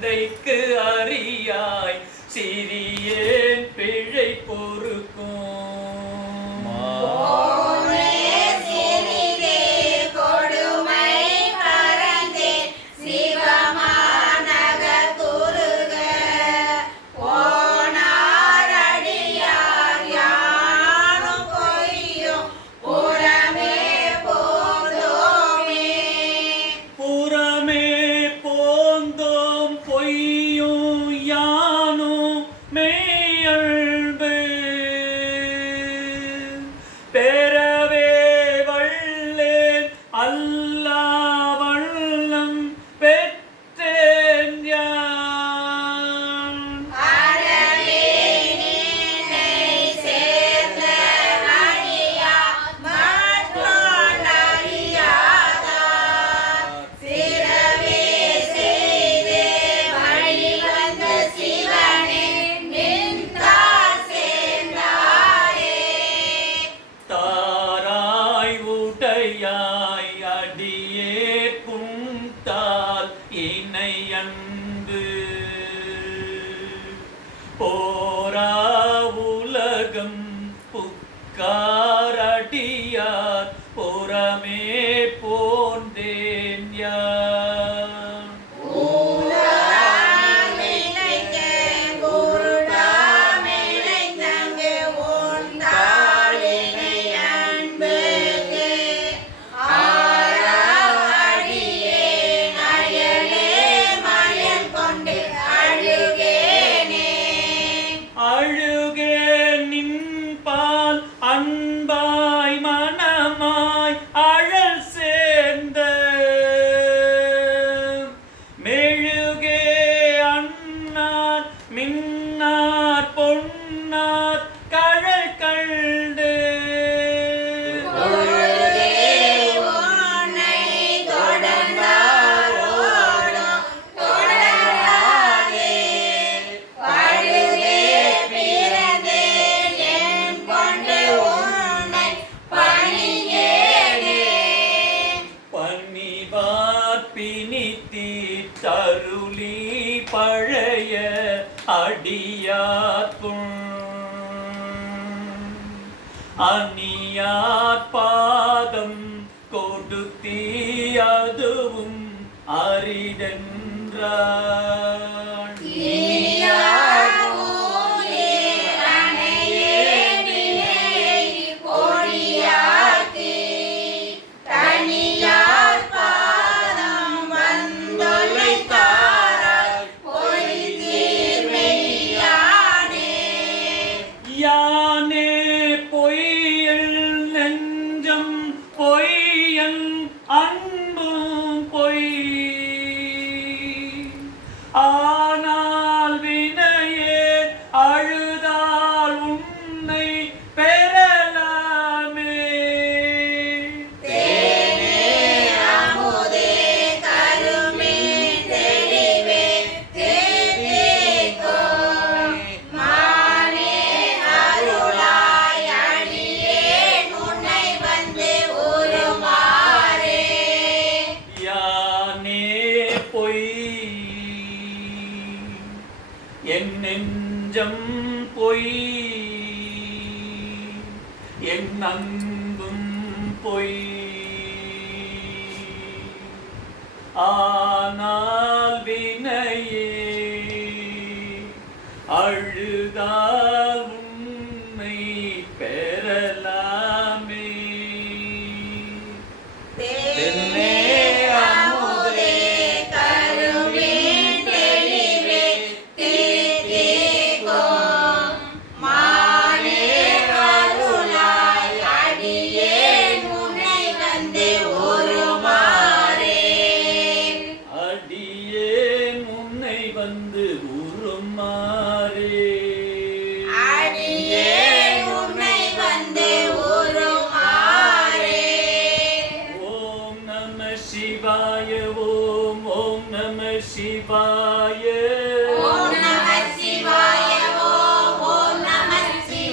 சிந்தைக்கு அறியாய் சிறியேன் பிழை பொறுக்கும் பெறவே வல்லேன் அல்லா வல்லம் பெற்றேன் யான் அடியே குந்தால் இணை அன்பு போரா உலகம் புக்காரடியார் புறமே போந்தேன் யான் அன்பாய் மனமாய் அழல் சேர்ந்த மெழுகே அண்ணார் மின்னார் பொன்னார் கழல் கண்டு பிணித்தி தருளி பழைய அடியாத்தும் அந்நியார் பாதம் கொடுத்தி அதுவும் அரிதென்றார் யானே பொய்யல் நெஞ்சம் பொய்யன் அன்பும் பொய் ஆனால் வினையே அழுதால் உன்னை பெறலாமே என் நெஞ்சம் பொய் என் அன்பும் பொய் ஆனால் வினையே அழுதா